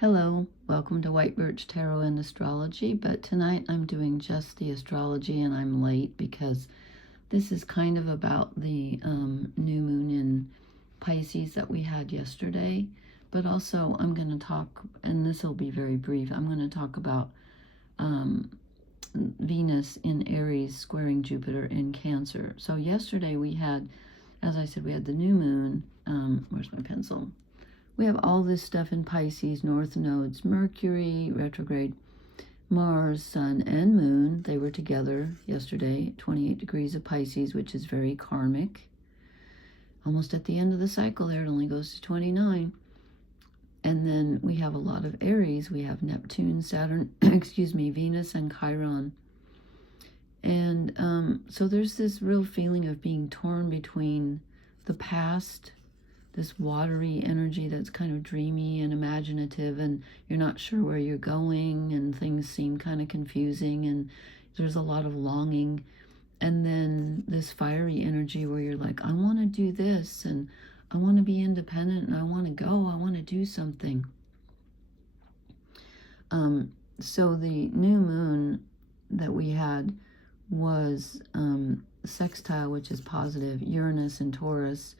Hello, welcome to White Birch Tarot and Astrology, but tonight I'm doing just the astrology and I'm late because this is kind of about the new moon in Pisces that we had yesterday, but also I'm going to talk, and this will be very brief, I'm going to talk about Venus in Aries squaring Jupiter in Cancer. So yesterday we had, as I said, we had the new moon. Where's my pencil? We have all this stuff in Pisces, north nodes, Mercury, retrograde, Mars, Sun, and Moon. They were together yesterday, 28 degrees of Pisces, which is very karmic. Almost at the end of the cycle there, it only goes to 29. And then we have a lot of Aries. We have Neptune, Saturn, Venus, and Chiron. And so there's this real feeling of being torn between the past, this watery energy that's kind of dreamy and imaginative, and you're not sure where you're going, and things seem kind of confusing, and there's a lot of longing. And then this fiery energy where you're like, I want to do this, and I want to be independent, and I want to go, I want to do something. So the new moon that we had was sextile, which is positive, Uranus and Taurus.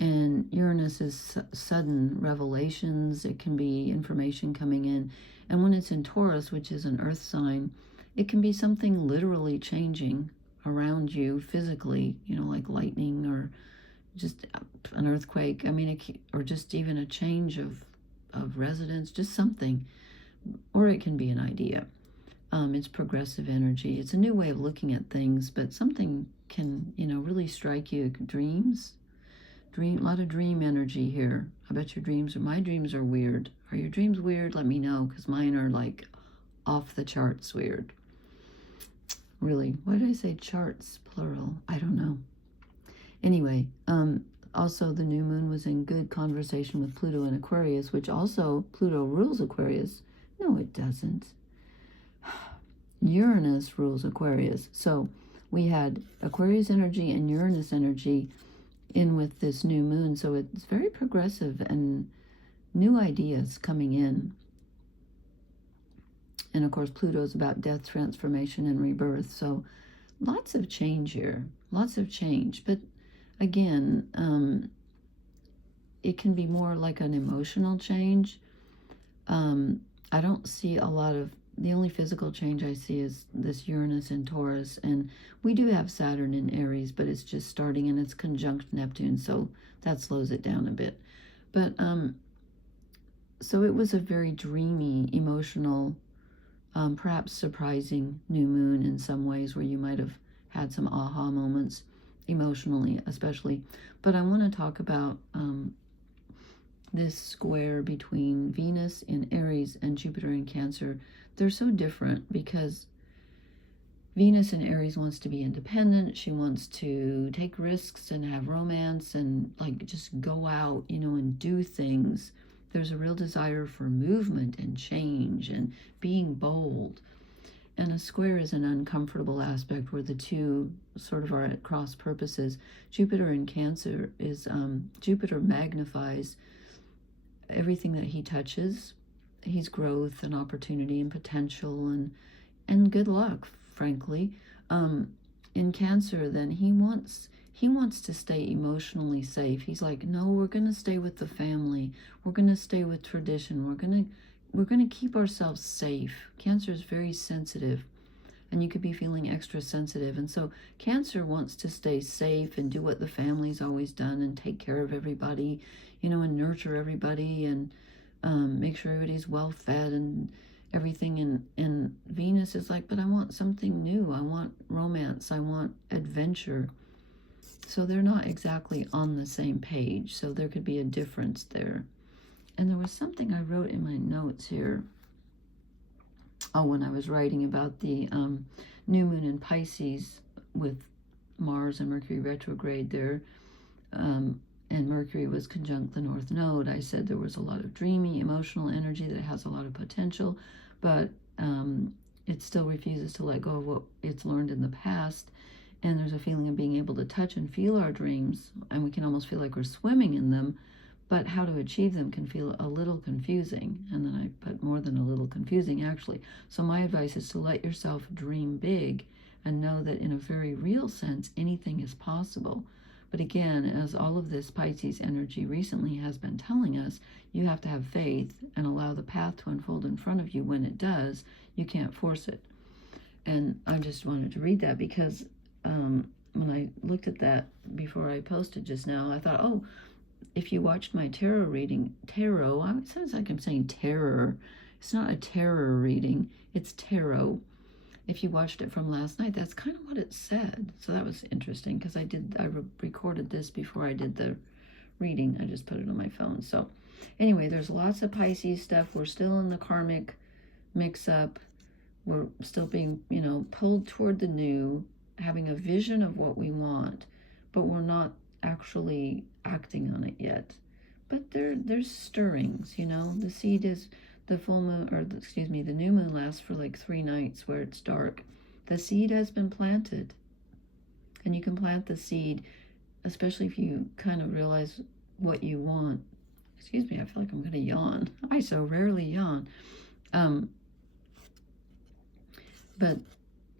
And Uranus is sudden revelations. It can be information coming in. And when it's in Taurus, which is an earth sign, it can be something literally changing around you physically, like lightning or just an earthquake. I mean, or just even a change of residence, just something. Or it can be an idea. It's progressive energy. It's a new way of looking at things, but something can, really strike you. Dreams. A lot of dream energy here. I bet your my dreams are weird. Are your dreams weird? Let me know, because mine are like off the charts weird. Really, why did I say charts, plural? I don't know. Anyway, also the new moon was in good conversation with Pluto in Aquarius, which also, Pluto rules Aquarius. No, it doesn't. Uranus rules Aquarius. So we had Aquarius energy and Uranus energy in with this new moon, so it's very progressive and new ideas coming in. And of course, Pluto's about death, transformation, and rebirth. So lots of change here, lots of change. But again, it can be more like an emotional change. I don't see a lot of, the only physical change I see is this Uranus in Taurus, and we do have Saturn in Aries, but it's just starting and it's conjunct Neptune, so that slows it down a bit. But so it was a very dreamy, emotional, perhaps surprising new moon in some ways, where you might have had some aha moments emotionally, especially. But I want to talk about this square between Venus in Aries and Jupiter in Cancer. They're so different because Venus in Aries wants to be independent. She wants to take risks and have romance and like just go out, and do things. There's a real desire for movement and change and being bold. And a square is an uncomfortable aspect where the two sort of are at cross purposes. Jupiter in Cancer is, Jupiter magnifies everything that he touches. He's growth and opportunity and potential and good luck, frankly. In Cancer, then he wants to stay emotionally safe. He's like, no, we're going to stay with the family. We're going to stay with tradition. We're going to keep ourselves safe. Cancer is very sensitive, and you could be feeling extra sensitive. And so Cancer wants to stay safe and do what the family's always done and take care of everybody, and nurture everybody and make sure everybody's well fed and everything. And Venus is like, but I want something new. I want romance. I want adventure. So they're not exactly on the same page. So there could be a difference there. And there was something I wrote in my notes here. Oh, when I was writing about the new moon in Pisces with Mars and Mercury retrograde there, and Mercury was conjunct the North Node, I said there was a lot of dreamy, emotional energy that has a lot of potential, but it still refuses to let go of what it's learned in the past. And there's a feeling of being able to touch and feel our dreams, and we can almost feel like we're swimming in them, but how to achieve them can feel a little confusing. And then I put more than a little confusing, actually. So my advice is to let yourself dream big and know that in a very real sense, anything is possible. But again, as all of this Pisces energy recently has been telling us, you have to have faith and allow the path to unfold in front of you. When it does, you can't force it. And I just wanted to read that because when I looked at that before I posted just now, I thought, oh, if you watched my tarot reading, it sounds like I'm saying terror. It's not a terror reading, it's tarot. If you watched it from last night, that's kind of what it said. So that was interesting because I recorded this before I did the reading. I just put it on my phone. So anyway, there's lots of Pisces stuff. We're still in the karmic mix-up. We're still being, pulled toward the new, having a vision of what we want, but we're not actually acting on it yet. But there's stirrings, the seed is the full moon, or the new moon lasts for like 3 nights where it's dark. The seed has been planted, and you can plant the seed, especially if you kind of realize what you want. Excuse me, I feel like I'm going to yawn. I so rarely yawn. But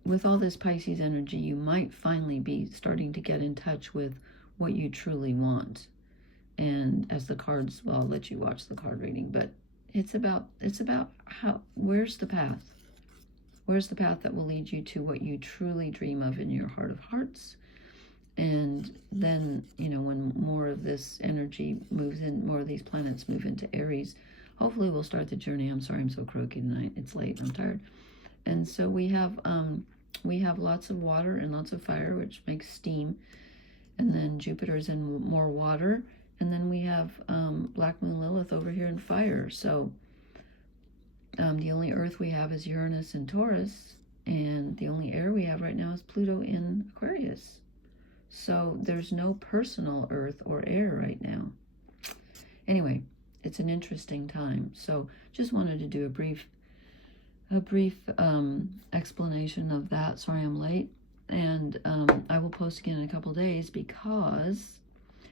with all this Pisces energy, you might finally be starting to get in touch with what you truly want. And as the cards, well, I'll let you watch the card reading, but it's about where's the path? Where's the path that will lead you to what you truly dream of in your heart of hearts? And then, when more of this energy moves in, more of these planets move into Aries, hopefully we'll start the journey. I'm sorry I'm so croaky tonight. It's late. I'm tired. And so we have lots of water and lots of fire, which makes steam. And then Jupiter's in more water. And then we have Black Moon Lilith over here in fire. So the only earth we have is Uranus and Taurus. And the only air we have right now is Pluto in Aquarius. So there's no personal earth or air right now. Anyway, it's an interesting time. So just wanted to do a brief explanation of that. Sorry I'm late. And I will post again in a couple days because,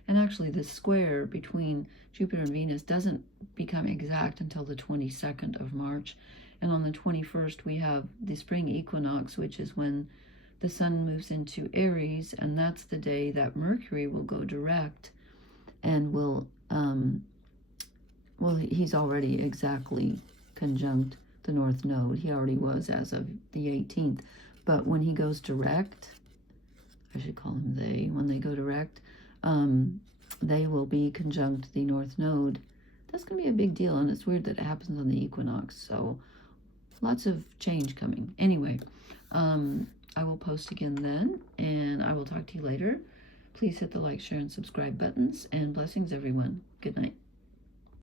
and actually the square between Jupiter and Venus doesn't become exact until the 22nd of March. And on the 21st, we have the spring equinox, which is when the sun moves into Aries, and that's the day that Mercury will go direct and will, he's already exactly conjunct the North Node. He already was as of the 18th. But when he goes direct, I should call him they, when they go direct, they will be conjunct the North Node. That's going to be a big deal, and it's weird that it happens on the equinox, so lots of change coming. Anyway, I will post again then, and I will talk to you later. Please hit the like, share, and subscribe buttons, and blessings, everyone. Good night.